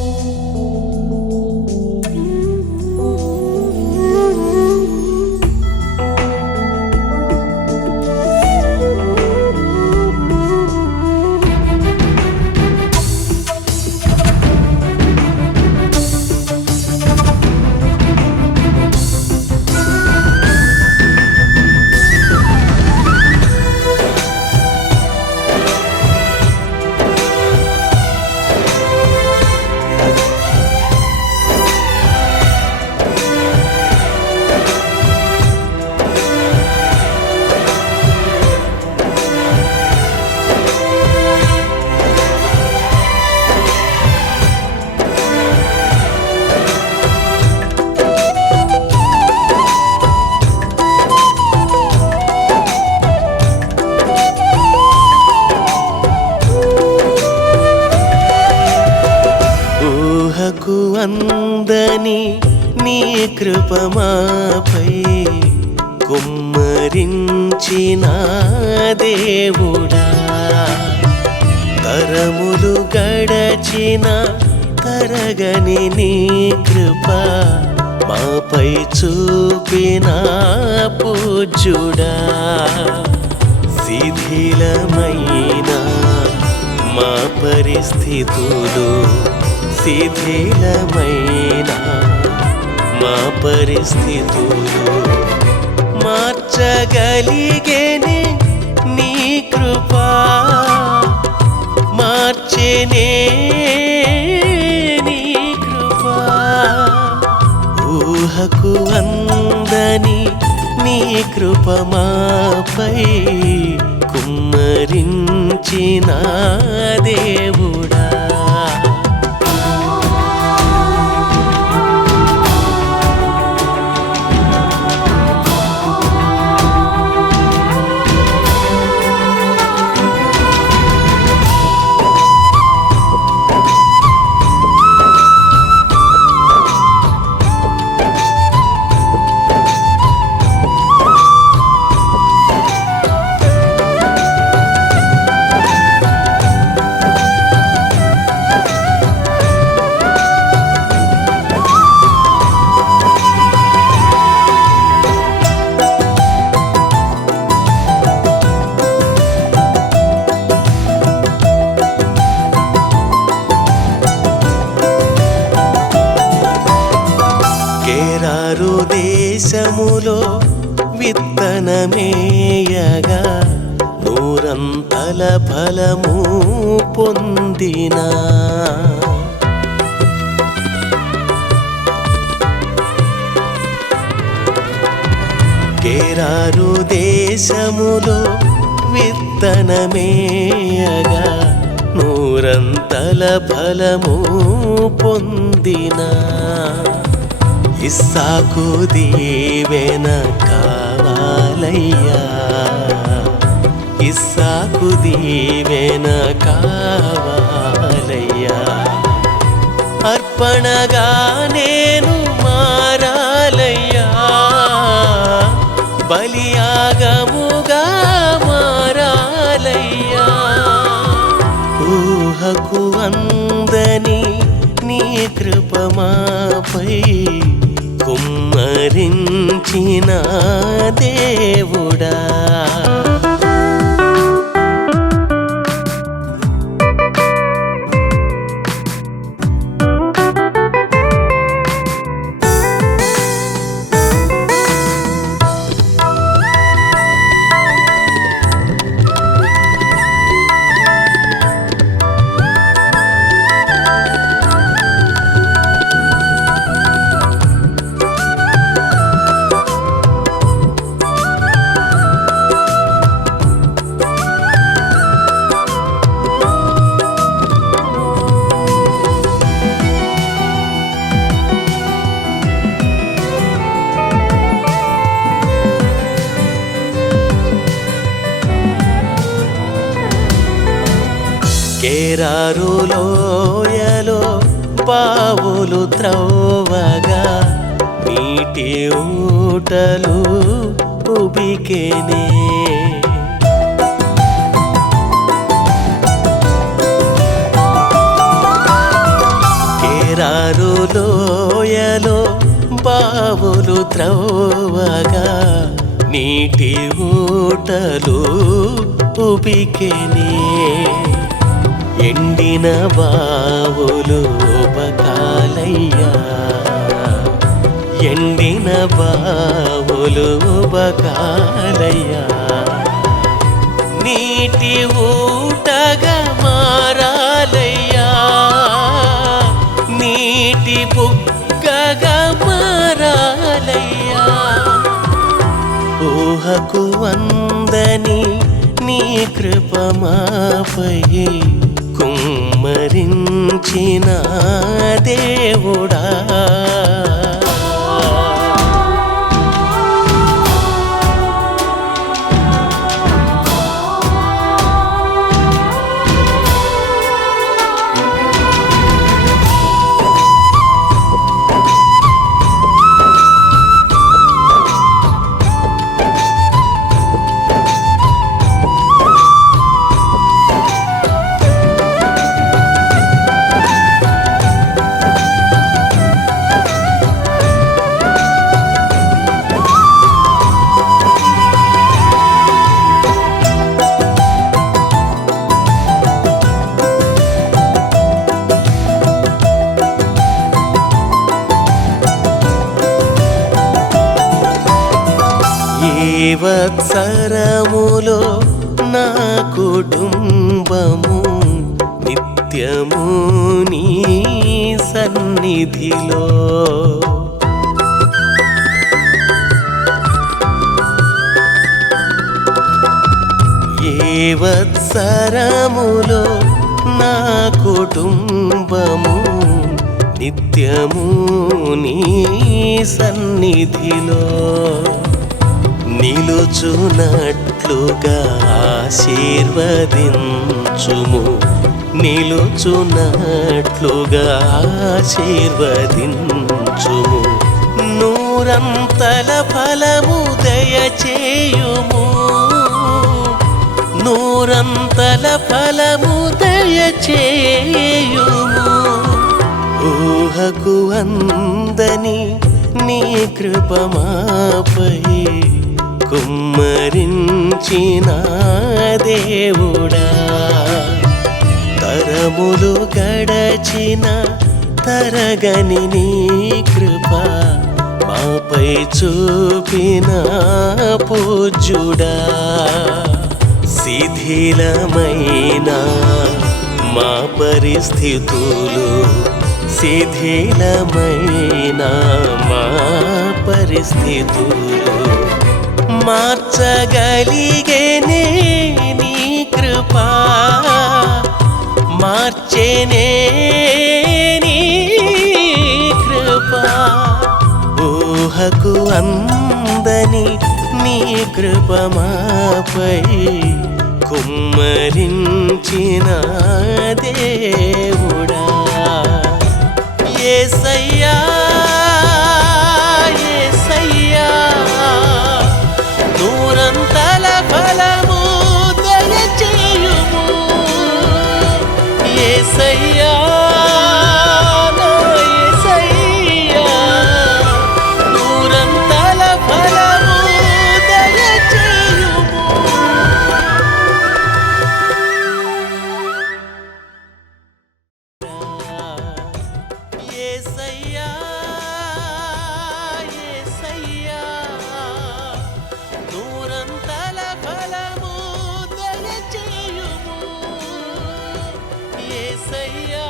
ఊహకు అందని నీ కృపమాపై కుమ్మరించిన దేవుడా. తరములు గడచిన తరగని నీ కృప మాపై చూపిన పూజుడా శిథిలమైన మా పరిస్థితులు శిథిలమైన మా పరిస్థితులు మార్చగలిగేనే నీ కృపా. మార్చేనే నీ కృపా. ఊహకు అందని నీ కృప మాపై కుమ్మరించిన దేవు ఫలమేయగా నూరంతల ఫలము పొందినా. కేరారు దేశములో విత్తనమేయగా నూరంతల ఫలము పొందినా. ఇస్సాకు దీవెన కావాలయ్యా ఇస్సాకు దీవెన కావాలయ్యా. అర్పణగా నేను మారాలయ్యా బలియాగముగా మారాలయ్యా. ఊహకు అందని నీ కృపమాపై కుమ్మరించినా దేవుడా చేరారులోయలో పావులు త్రవ్వగా నీటి ఊటలు ఉబికేనే. కేరారులోయలో పావులు త్రవ్వగా నీటి ఊటలు ఉబికెనే. ఎండిన బావులు ఉపకాలయ్యా. ఎండిన బావులు ఉపకాలయ్యా. నీటి ఊటగా మారాలయ్యా. నీటి బుగ్గగా మారాలయ్యా. ఊహకు అందని నీ కృపమాపయ్యే కుమ్మరించిన దేవుడా. ఏ నా కుటుంబము నిత్యము నీ సన్నిధిలో. ఏ నా కుటుంబము నిత్యము నీ సన్నిధిలో. నిలుచునట్లుగా ఆశీర్వదించుము. నిలుచునట్లుగా ఆశీర్వదించుము. నూరంతల ఫలము దయచేయుము. నూరంతల ఫలము దయచేయుము. ఊహకు అందని నీ కృపమాపై కుమ్మరించిన దేవుడా తరములు గడచిన తరగని నీ కృప మాపై చూపిన పూజ్యుడా. శిథిలమైన మా పరిస్థితులు శిథిలమైన మా పరిస్థితులు. మార్చగలిగేనే నీ కృపా. మార్చేనే నీ కృపా. ఊహకు అందని నీ కృపమాపై కుమ్మరించిన దేవుడా. ఏ సయ్యా ఫలము దయచేయుము ఏసయ్యా